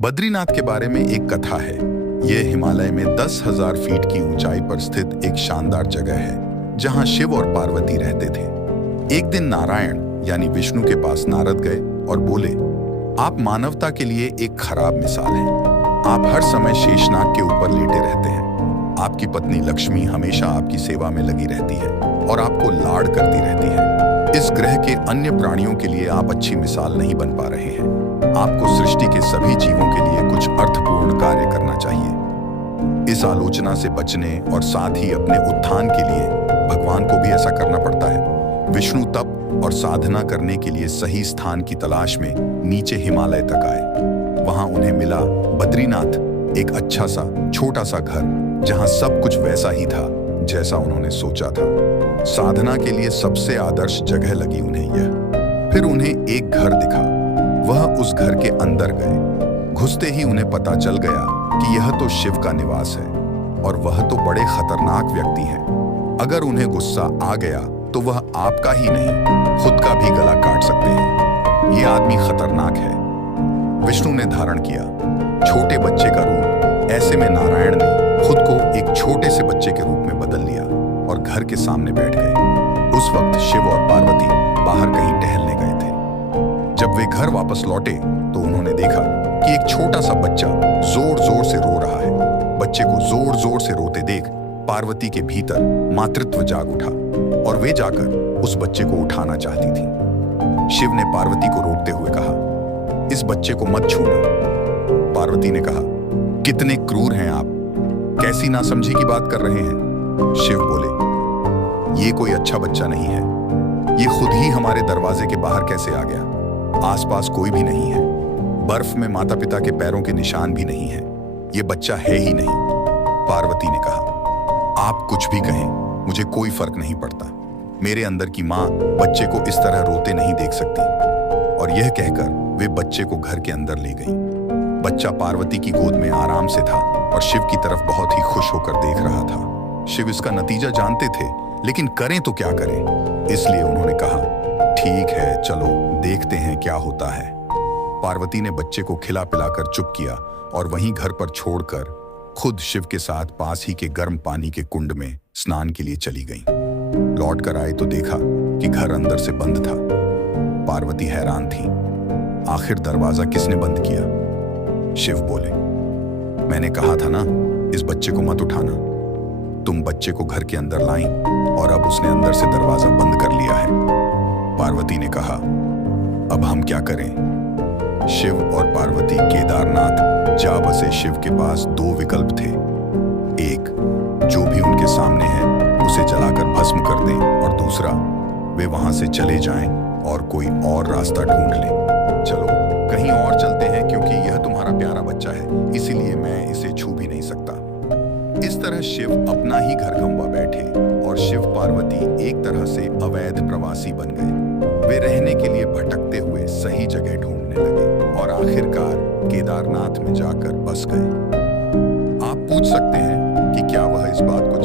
बद्रीनाथ के बारे में एक कथा है। यह हिमालय में 10,000 फीट की ऊंचाई पर स्थित एक शानदार जगह है जहां शिव और पार्वती रहते थे। एक दिन नारायण यानी विष्णु के पास नारद गए और बोले, आप मानवता के लिए एक खराब मिसाल हैं। आप हर समय शेषनाग के ऊपर लेटे रहते हैं। आपकी पत्नी लक्ष्मी हमेशा आपकी सेवा में लगी रहती है और आपको लाड़ करती रहती है। इस ग्रह के अन्य प्राणियों के लिए आप अच्छी मिसाल नहीं बन पा रहे हैं। आपको सृष्टि के सभी जीवों के लिए कुछ अर्थपूर्ण कार्य करना चाहिए। इस आलोचना से बचने और साथ ही अपने उत्थान के लिए भगवान को भी ऐसा करना पड़ता है। विष्णु तप और साधना करने के लिए सही स्थान की तलाश में नीचे हिमालय तक आए। वहां उन्हें मिला बद्रीनाथ, एक अच्छा सा छोटा सा घर जहां सब कुछ वैसा ही था जैसा उन्होंने सोचा था। साधना के लिए सबसे आदर्श जगह लगी उन्हें यह। फिर उन्हें एक घर दिखा। वह उस घर के अंदर गए। घुसते ही उन्हें पता चल गया कि यह तो शिव का निवास है और वह तो बड़े खतरनाक व्यक्ति हैं। अगर उन्हें गुस्सा आ गया तो वह आपका ही नहीं, खुद का भी गला काट सकते हैं। ये आदमी खतरनाक है। विष्णु ने धारण किया छोटे बच्चे का रूप। ऐसे में नारायण ने खुद को एक छोटे से बच्चे के रूप में बदल लिया और घर के सामने बैठ गए। उस वक्त शिव और पार्वती बाहर कहीं टहलने गए थे। जब वे घर वापस लौटे तो उन्होंने देखा कि एक छोटा सा बच्चा जोर जोर से रो रहा है। बच्चे को जोर जोर से रोते देख पार्वती के भीतर मातृत्व जाग उठा और वे जाकर उस बच्चे को उठाना चाहती थी। शिव ने पार्वती को रोकते हुए कहा, इस बच्चे को मत छूना। पार्वती ने कहा, कितने क्रूर हैं आप, कैसी नासमझी की बात कर रहे हैं। शिव बोले, ये कोई अच्छा बच्चा नहीं है। ये खुद ही हमारे दरवाजे के बाहर कैसे आ गया। आसपास कोई भी नहीं है। बर्फ में माता पिता के पैरों के निशान भी नहीं है। ये बच्चा है ही नहीं। पार्वती ने कहा, आप कुछ भी कहें, मुझे कोई फर्क नहीं पड़ता। मेरे अंदर की माँ बच्चे को इस तरह रोते नहीं देख सकती। और यह कहकर वे बच्चे को घर के अंदर ले गई। बच्चा पार्वती की गोद में आराम से था और शिव की तरफ बहुत ही खुश होकर देख रहा था। शिव इसका नतीजा जानते थे, लेकिन करें तो क्या करें। इसलिए उन्होंने कहा, ठीक है, चलो देखते हैं क्या होता है। पार्वती ने बच्चे को खिला पिलाकर चुप किया और वहीं घर पर छोड़कर खुद शिव के साथ पास ही के गर्म पानी के कुंड में स्नान के लिए चली गईं। लौट कर आए तो देखा कि घर अंदर से बंद था। पार्वती हैरान थी, आखिर दरवाजा किसने बंद किया। शिव बोले, मैंने कहा था ना, इस बच्चे को मत उठाना। तुम बच्चे को घर के अंदर लाई और अब उसने अंदर से दरवाजा बंद कर लिया है। पार्वती ने कहा, अब हम क्या करें। शिव और पार्वती केदारनाथ जा बसे। शिव के पास दो विकल्प थे। एक, जो भी उनके सामने है उसे जलाकर भस्म कर दें, और दूसरा, वे वहां से चले जाएं और कोई और रास्ता ढूंढ लें। चलो कहीं और चलते हैं, क्योंकि यह तुम्हारा प्यारा बच्चा है, इसीलिए मैं इसे छू भी नहीं सकता। इस तरह शिव अपना ही घर गंवा बैठे और शिव पार्वती एक तरह से अवैध प्रवासी बन गए। वे रहने के लिए भटकते हुए सही जगह ढूंढने लगे और आखिरकार केदारनाथ में जाकर बस गए। आप पूछ सकते हैं कि क्या वह इस बात को